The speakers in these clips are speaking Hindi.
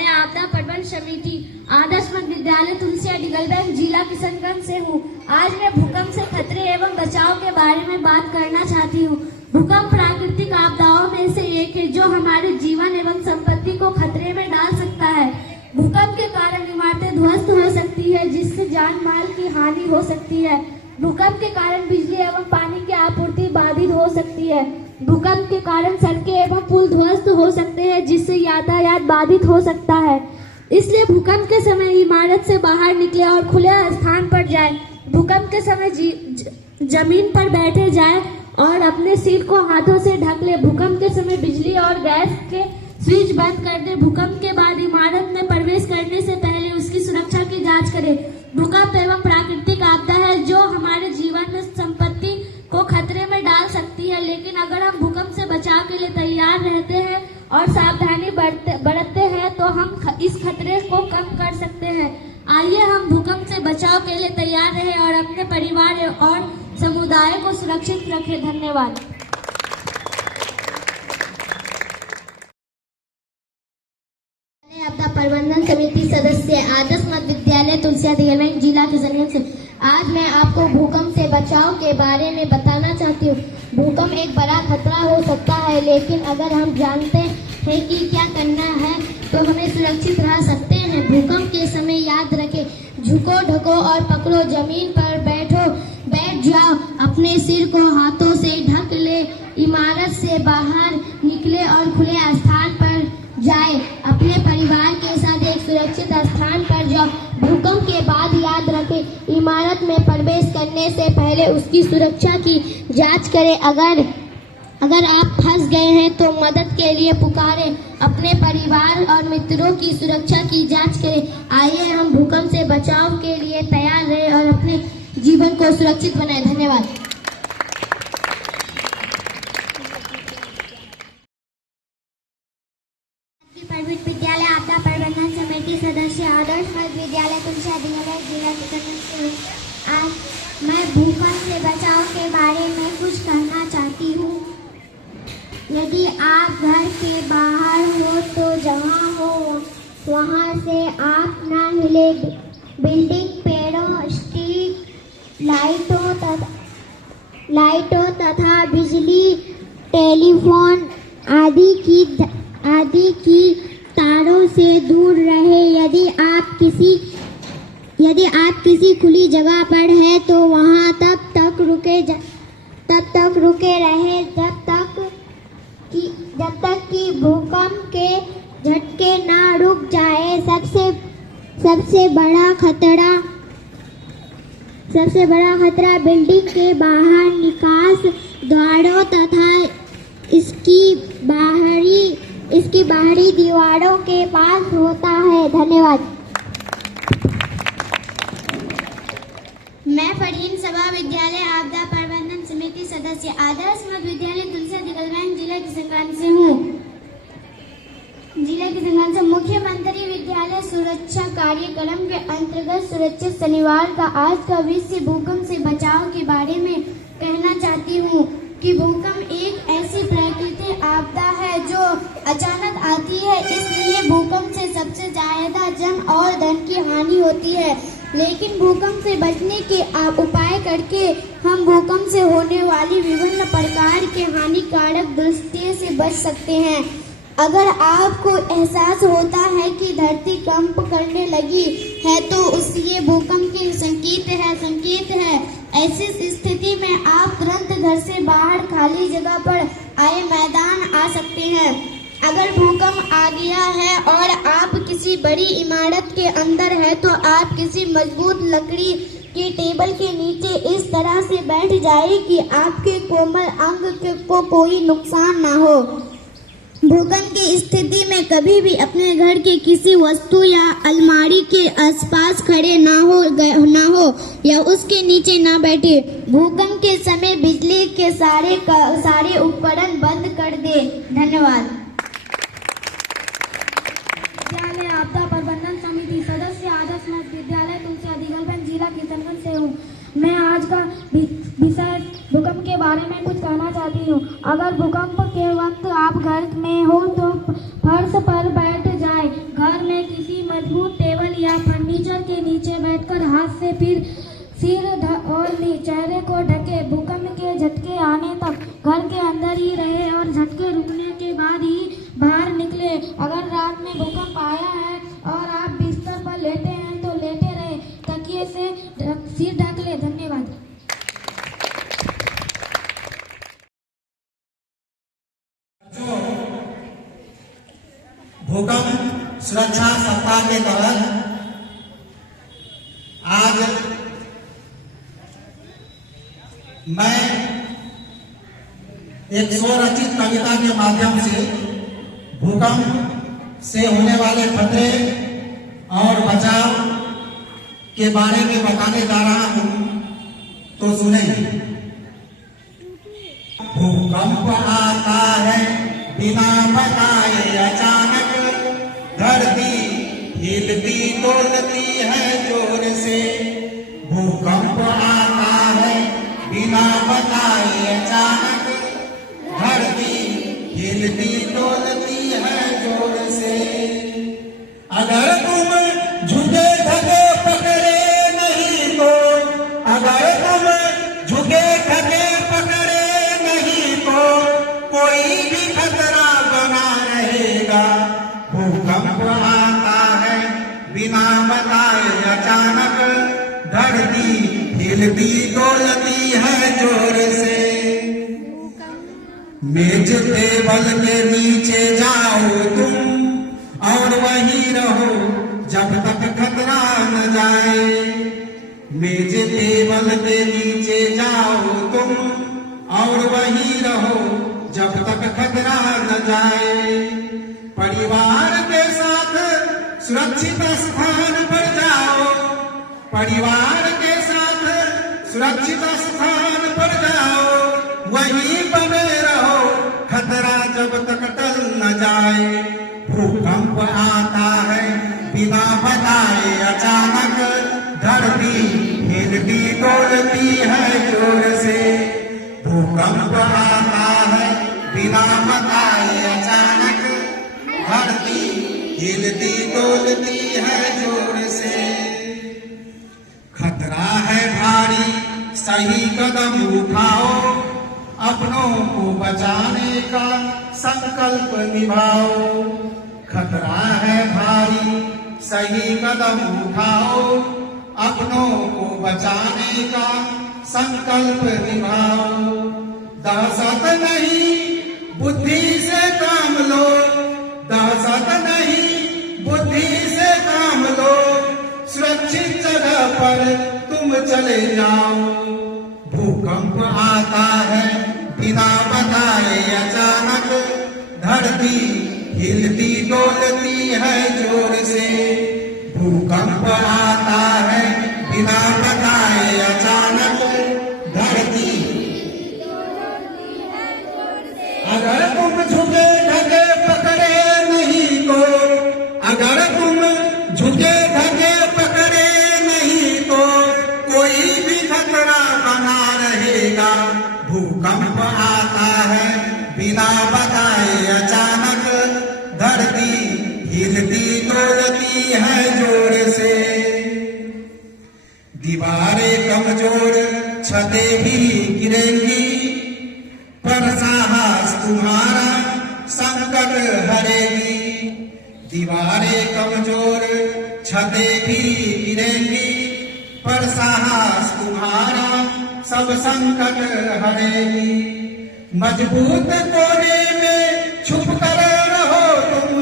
विद्यालय आपदा प्रबंधन समिति आदर्श मध्य विद्यालय तुलसिया डिगलबैंक जिला किशनगंज से हूँ। आज मैं भूकंप से खतरे एवं बचाव के बारे में बात करना चाहती हूँ। भूकंप प्राकृतिक आपदाओं में से एक है जो हमारे जीवन एवं संपत्ति को खतरे में डाल सकता है। भूकंप के कारण इमारतें ध्वस्त हो सकती है, जिससे जान माल की हानि हो सकती है। भूकंप के कारण बिजली एवं पानी की आपूर्ति बाधित हो सकती है। भूकंप के कारण सड़कें एवं पुल ध्वस्त हो सकते हैं, जिससे यातायात बाधित हो सकता है। इसलिए भूकंप के समय इमारत से बाहर निकले और खुले स्थान पर जाए। भूकंप के समय जमीन पर बैठे जाए और अपने सिर को हाथों से ढक ले। भूकंप के समय बिजली और गैस के स्विच बंद कर दे। भूकंप के बाद इमारत में प्रवेश करने से पहले उसकी सुरक्षा की जांच करें। भूकंप एवं प्राकृतिक आपदा है जो हमारे जीवन में संपत्ति को खतरे में डाल सकती है, लेकिन अगर हम भूकंप से बचाव के लिए तैयार रहते हैं और सावधानी बरतते हैं तो हम इस खतरे को कम कर सकते हैं। आइए हम भूकंप से बचाव के लिए तैयार रहें और अपने परिवार और समुदाय को सुरक्षित रखें। धन्यवाद। आपदा प्रबंधन समिति सदस्य आदर्श मध्य विद्यालय तुलसिया डिगलबैंक जिला किशनगंज से आज मैं आपको भूकंप से बचाव के बारे में बताना चाहती हूँ। भूकंप एक बड़ा खतरा हो सकता है, लेकिन अगर हम जानते हैं कि क्या करना है तो हमें सुरक्षित रह सकते हैं। भूकंप के समय याद रखें, झुको ढको और पकड़ो, जमीन पर बैठ जाओ, अपने सिर को हाथों से ढक ले, इमारत से बाहर निकले और खुले स्थान पर जाए, अपने परिवार के साथ एक सुरक्षित स्थान पर जाओ। भूकंप के बाद याद रखें, इमारत में प्रवेश करने से पहले उसकी सुरक्षा की जांच करें। अगर आप फंस गए हैं तो मदद के लिए पुकारें। अपने परिवार और मित्रों की सुरक्षा की जांच करें। आइए हम भूकंप से बचाव के लिए तैयार रहें और अपने जीवन को सुरक्षित बनाएं। धन्यवाद। विद्यालय आपदा प्रबंधन समिति सदस्य आदर्श मध्य विद्यालय तुलसिया डिगलबैंक जिला किशनगंज से हूँ। आज मैं भूकंप से बचाव के बारे में कुछ कहना चाहती हूँ। यदि आप घर के बाहर हो तो जहाँ हो वहाँ से आप ना हिले। बिल्डिंग, पेड़ों, स्ट्रीट लाइटों तथा बिजली, टेलीफोन आदि की तारों से दूर रहे। यदि आप किसी खुली जगह पर हैं तो वहां तब तक रुके रहे जब तक कि भूकंप के झटके ना रुक जाए। सबसे बड़ा खतरा बिल्डिंग के बाहर निकास द्वारों तथा इसकी बाहरी दीवारों के पास होता है। धन्यवाद। मैं फरहीन सबा विद्यालय आपदा प्रबंधन समिति सदस्य आदर्श मध्य विद्यालय तुलसिया डिगलबैंक जिला किशनगंज से हूँ। मुख्यमंत्री विद्यालय सुरक्षा कार्यक्रम के अंतर्गत सुरक्षित शनिवार का आज का विश्व भूकंप से बचाव के बारे में कहना चाहती हूँ कि भूकंप एक ऐसी प्राकृतिक आपदा है जो अचानक आती है। इसलिए भूकंप से सबसे ज्यादा जन और धन की हानि होती है, लेकिन भूकंप से बचने के उपाय करके हम भूकंप से होने वाली विभिन्न प्रकार के हानिकारक दृष्टि से बच सकते हैं। अगर आपको एहसास होता है कि धरती कंप करने लगी है तो ये भूकंप के संकेत है। ऐसी स्थिति में आप तुरंत घर से बाहर खाली जगह पर आए मैदान आ सकते हैं। अगर भूकंप आ गया है और आप किसी बड़ी इमारत के अंदर है तो आप किसी मजबूत लकड़ी के टेबल के नीचे इस तरह से बैठ जाए कि आपके कोमल अंग को कोई नुकसान ना हो। भूकंप की स्थिति में कभी भी अपने घर के किसी वस्तु या अलमारी के आसपास खड़े ना हो या उसके नीचे ना बैठे। भूकंप के समय बिजली के सारे उपकरण बंद कर दे। धन्यवाद। विद्यालय आपदा प्रबंधन समिति सदस्य आदर्श मध्य विद्यालय तुलसिया डिगलबैंक जिला किशनगंज से हूँ। मैं आज का विषय भूकंप के बारे में कुछ कहना चाहती हूँ। अगर भूकंप के वक्त आप घर में हो तो फर्श पर बैठ जाए। घर में मजबूत टेबल या फर्नीचर के नीचे बैठकर हाथ से फिर सिर और चेहरे को ढके। भूकंप के झटके आने तक घर के अंदर ही रहे और झटके रुकने के बाद ही बाहर निकले। अगर रात में भूकंप आया है और आप बिस्तर पर लेटे हैं तो लेटे रहे, तकिए से सिर ढक ले। धन्यवाद। भूकंप सुरक्षा सप्ताह के तहत आज मैं एक स्वरचित कविता के माध्यम से भूकंप से होने वाले खतरे और बचाव के बारे में बताने जा रहा हूं, तो सुने। भूकंप आता है बिना बताए अचानक, धरती हिलती डोलती है जोर से। भूकंप आता है बिना बताए अचानक, धरती हिलती डोलती है जोर से। अगर तुम झुके ढके पकड़े नहीं तो, अगर तुम झुके ढके पकड़े नहीं तो, कोई भी खतरा बना रहेगा। भूकंप आता है बिना बताए अचानक, धरती हिलती डोलती है जोर से। मेज टेबल के नीचे जाओ तुम और वहीं रहो जब तक खतरा न जाए। मेज टेबल के नीचे जाओ तुम और वहीं रहो जब तक खतरा न जाए। परिवार के साथ सुरक्षित स्थान पर जाओ, परिवार के साथ सुरक्षित स्थान पर जाओ, वहीं बने रहो खतरा जब तक टल न जाए। भूकंप आता है बिना बताए अचानक, धरती हिलती डोलती है जोर से। भूकंप आता है बिना बताए अचानक, धरती हिलती डोलती है जोर से। खतरा है भारी, सही कदम उठाओ, अपनों को बचाने का संकल्प निभाओ। खतरा है भारी, सही कदम उठाओ, अपनों को बचाने का संकल्प निभाओ। दहशत नहीं बुद्धि से काम लो, दहशत नहीं बुद्धि से काम लो, सुरक्षित जगह पर तुम चले जाओ। भूकंप आता है बिना बताए अचानक, धरती हिलती डोलती है जोर से। भूकंप आता है बिना बताए अचानक, धरती अगर तुम झुके ढके पकड़े नहीं तो, अगर तुम झुके ढके पकड़े नहीं तो, कोई भी खतरा बना रहेगा। भूकंप आता है बिना बताए अचानक, धरती हिलती डोलती है जोर से। दीवारें कमजोर छतें भी गिरेंगी, पर साहस तुम्हारा संकट हरेगी। दीवारें कमजोर छतें भी गिरेंगी, पर साहस तुम्हारा सब संकट हरेगी। मजबूत कोने में छुप कर रहो तुम,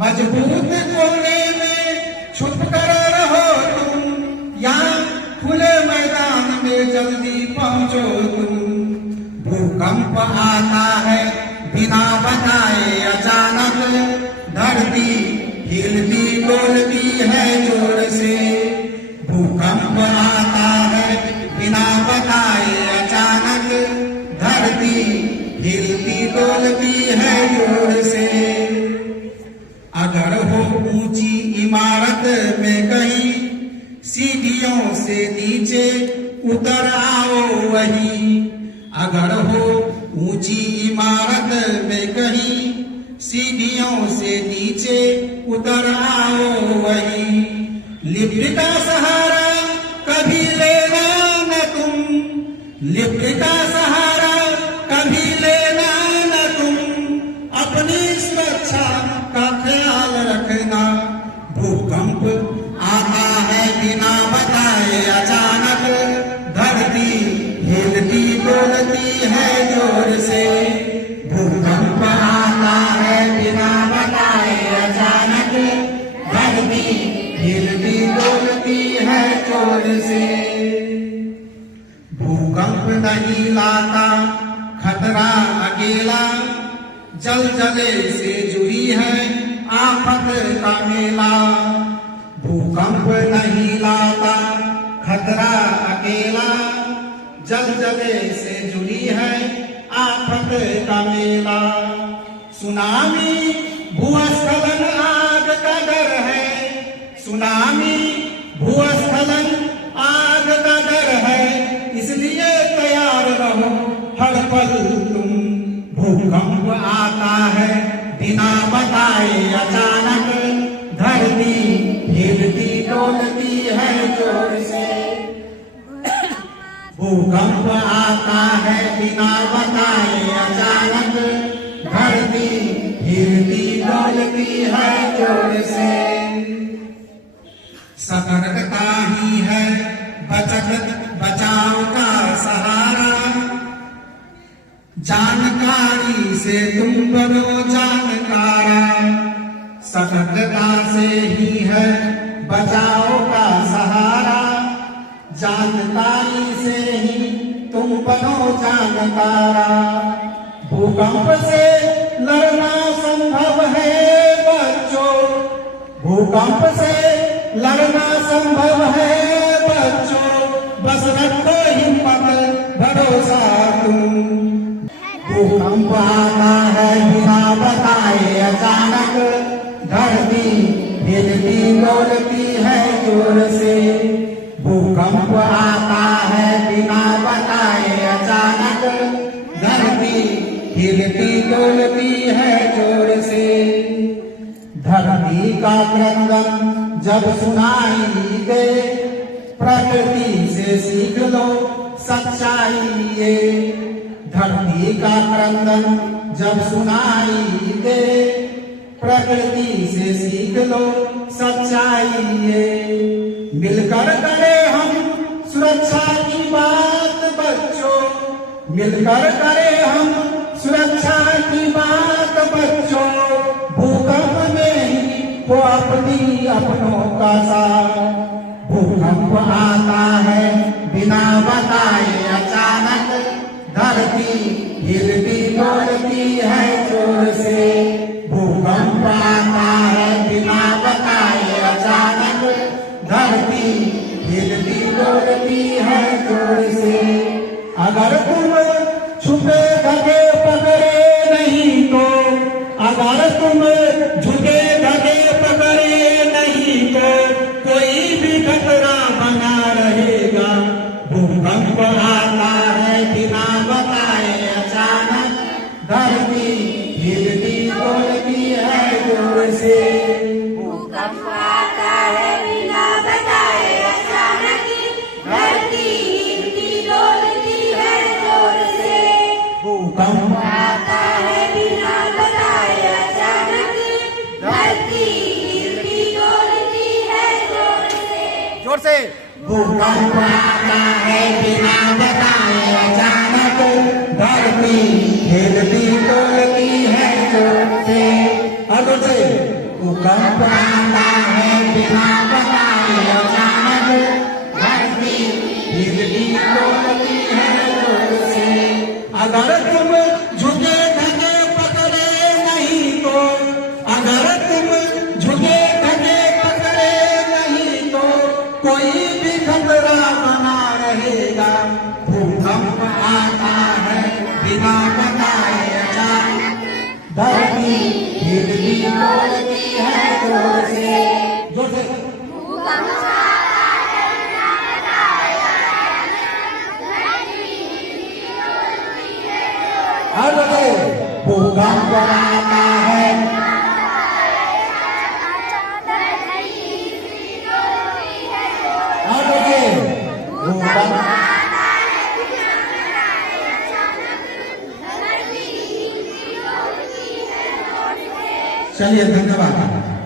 मजबूत कोने में छुप कर रहो तुम, या खुले मैदान में जल्दी पहुंचो तुम। भूकंप आता है बिना बताए अचानक, धरती हिलती डोलती है जोर से। भूकंप आता है बिना बताए अचानक, धरती हिलती डोलती है जोर से। अगर हो ऊंची इमारत में कहीं, सीढ़ियों से नीचे उतर आओ वहीं। अगर हो ऊंची इमारत में कहीं, सीढ़ियों से नीचे उतर आओ वहीं। लिफ्ट का सहारा कभी लेना न तुम, लिफ्ट का सहारा कभी लेना न तुम, अपनी सुरक्षा का ख्याल रखना। भूकंप आता है बिना बताए अचानक, धरती हिलती डोलती है जोर से। भूकंप आता है बिना बताए अचानक, धरती हिलती डोलती है जोर से। भूकंप नहीं लाता खतरा अकेला, जल जले से जुड़ी है आफत का मेला। भूकंप नहीं लाता खतरा अकेला, जल जले से जुड़ी है आफत का मेला। सुनामी भूस्खलन आग का डर है, सुनामी भूस्खलन आग का डर है, इसलिए तैयार रहो हर पल तुम। भूकंप आता है बिना बताए अचानक, धरती हिलती डोलती है जोर से। भूकंप आता है बिना बताए अचानक, धरती हिलती डोलती है जोर से। सतर्कता ही है बचाव का सहारा, जानकारी से तुम बनो जानकारा। सतर्कता से ही है बचाव का सहारा, जानकारी से ही तुम बनो जानकारा। भूकंप से लड़ना संभव है बच्चों, भूकंप से लड़ना संभव है बच्चों, बस रखो हिम्मत भरोसा तुम। भूकंप आता है बिना बताए अचानक, धरती हिलती डोलती है जोर से। भूकंप आता है बिना बताए अचानक, धरती हिलती डोलती है जोर से। धरती का क्रंदन जब सुनाई दे, प्रकृति से सीख लो सच्चाई ये। धरती का क्रंदन जब सुनाई दे, प्रकृति से सीख लो सच्चाई ये। मिलकर करें हम सुरक्षा की बात बच्चों, मिलकर करें हम सुरक्षा की बात बच्चों। भूकंप में ही वो अपनी अपनों का साथ। भूकंप आता है बिना बताए अचानक, धरती हिलती डोलती है जोर से। भूकंप आता है बिना बताए अचानक, धरती हिलती डोलती है जोर से। अगर तुम छुपे ढके पकड़े नहीं तो, अगर तुम झुके ढके पकड़े नहीं तो, कोई भी खतरा बना रहेगा। भूकंप आता है बिना बताए अचानक, धरती हिलती डोलती है जोर से। भूकंप आता है बिना बताए अचानक, धरती हिलती डोलती है जोर से। भूकंप आता है बिना बताए अचानक, धरती हिलती डोलती है जोर से। जोर से। भूकंप आता है बिना बताए अचानक, धरती हिलती डोलती है जोर से। जोर से। भूकंप आता है बिना बताए अचानक, धरती हिलती डोलती है जोर से। अगर तुम झुके ढके पकड़े नहीं तो, अगर तुम झुके ढके पकड़े नहीं तो, कोई भी खतरा बना रहेगा। भूकंप आता है बिना बताए अचानक, धरती हिलती डोलती है जोर से। जोर से। भूकंप आता है बिना बताए अचानक, धरती हिलती डोलती है जोर से। भूकंप आता है। धरती हिलती डोलती है भूकंप। चलिए धन्यवाद।